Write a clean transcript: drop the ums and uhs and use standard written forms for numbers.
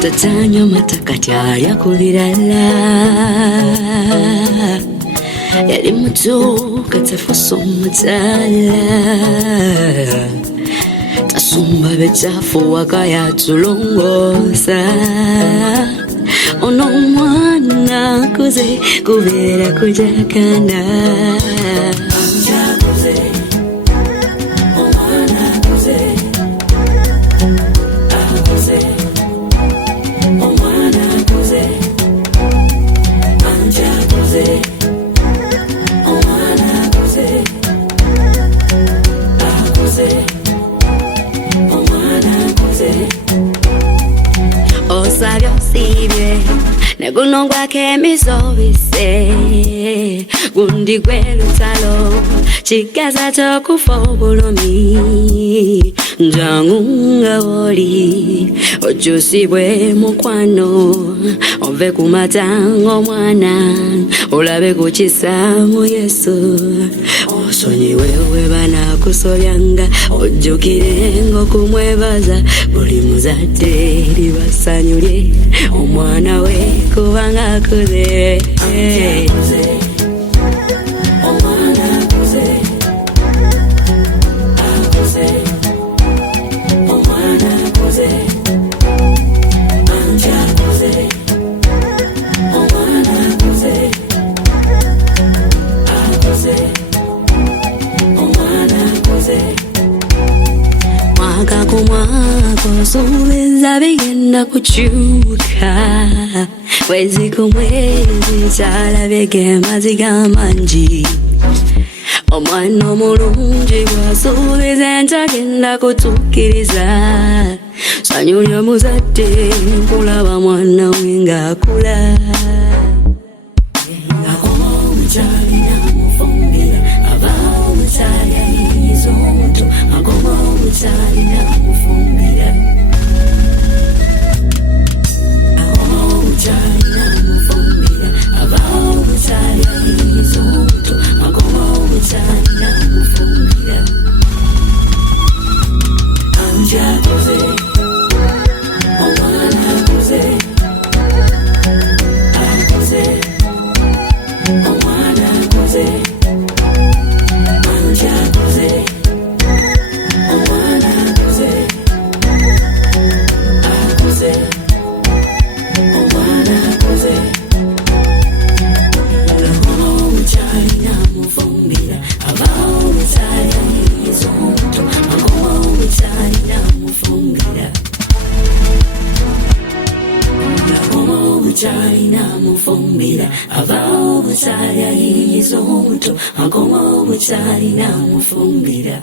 Tatanya matakati aliakulirala yali mutu katafuso mutala tasumba bechafu wakaya tulongosa ono mwana kuze kubera kujakana Osabyo sibye negunongwa kemisobise gundi gwelutalo chikaza chokufa obulumi njangunga woli ojusibwe mukwano ove kumatango mwana olabe kuchisamu Yesu osonyiwe bana kusobyanga ojukirengo kumwebaza buli muzadde libasanyulye omwana we kubanga kuze mwaka kumwaka subiza bigenda kuchuka mwezi kumwezi chala bege maziga manji omwana omulungi bwasubiza ntagenda kutukiriza sanyulya muzadde kulaba mwana wenga akula China mufumbira abao butalya yizo muto akomo butalina mufumbira